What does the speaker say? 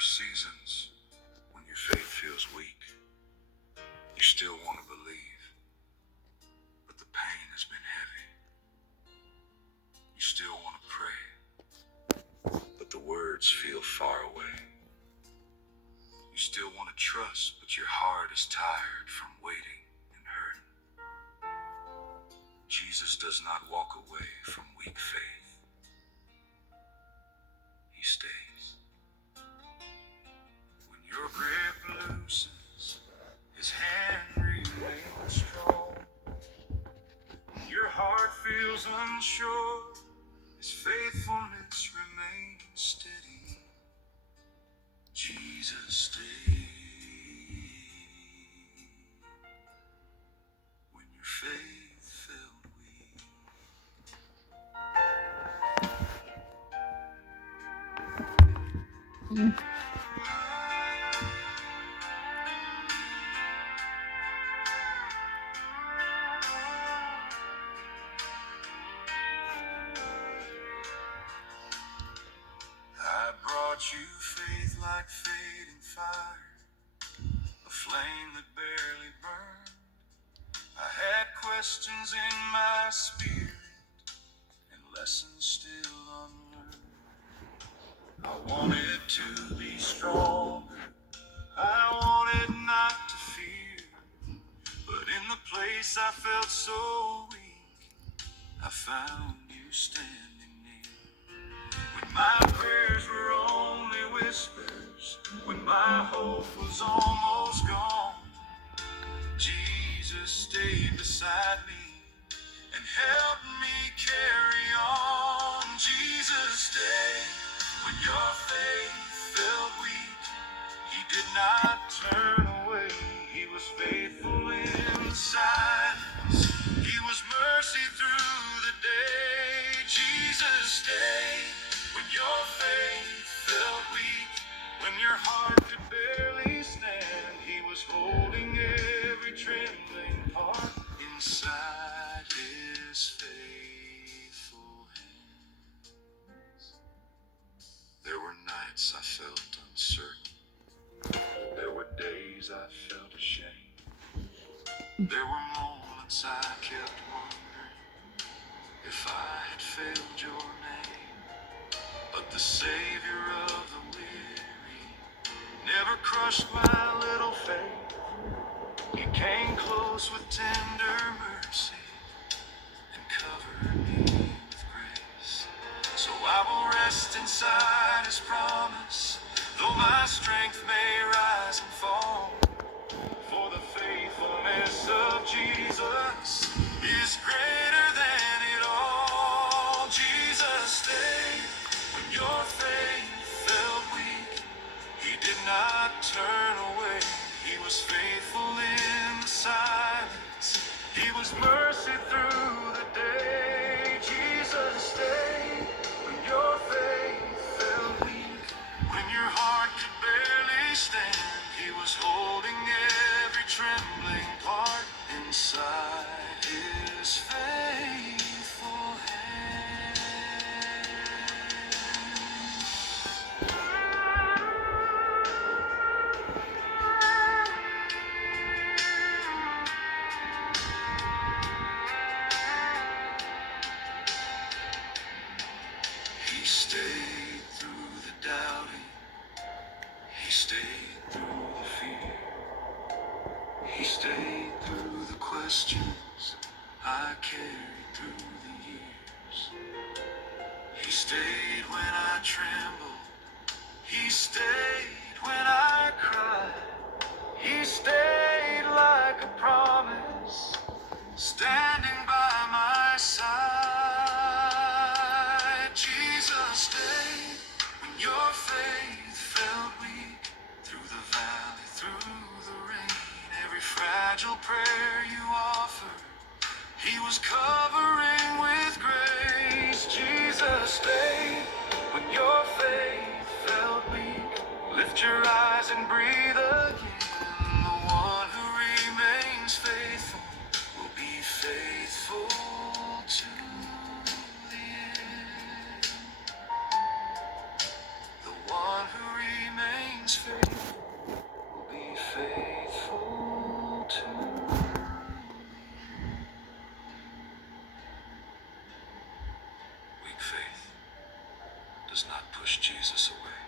are seasons when your faith feels weak. You still want to believe, but the pain has been heavy. You still want to pray, but the words feel far away. You still want to trust, but your heart is tired from waiting and hurting. Jesus does not walk away from weak faith. He stays. When your grip loosens, his hand remains strong. When your heart feels unsure, his faithfulness remains steady. Jesus stays. When your faith felt weak. I brought you faith like fading fire, a flame that barely burned. I had questions in my spirit and lessons still unlearned. I wanted to be stronger, I wanted not to fear, but in the place I felt so weak, I found you standing near. When my prayers were only whispers, when my hope was almost gone, Jesus stayed beside me and helped me carry on. Jesus stayed when your faith felt weak. He did not turn away. He was faithful in the silence. He was mercy through the day. Jesus stayed when your faith felt weak. When your heart could barely stand, he was holding every trembling heart inside his faithful hands. There were nights I felt uncertain. There were days I felt ashamed. There were moments I kept wondering if I had failed your name. But the Savior of the weary never crushed my little faith. He came close with tender mercy and covered me with grace. So I will rest inside his promise, though my strength may rise and fall. For the faithfulness of Jesus is greater than it all. Jesus stayed when your faith felt weak. He did not turn away. He was faithful in the silence. He was mercy through the day. Jesus stayed when your faith felt weak. When your heart could barely stand, he was holding every trembling part inside his faithful hand. He stayed through the doubting. He stayed through the fear. He stayed through the questions I carried through the years. He stayed when I trembled. He stayed when I cried. He stayed like a promise, standing by my side. Jesus stayed when your faith felt weak. Through the valley, through the rain, every fragile prayer you offered, he was covering with grace. Jesus stayed when your faith felt weak. Lift your eyes and breathe again. The one who remains faithful will be faithful to the end. The one who remains push Jesus away.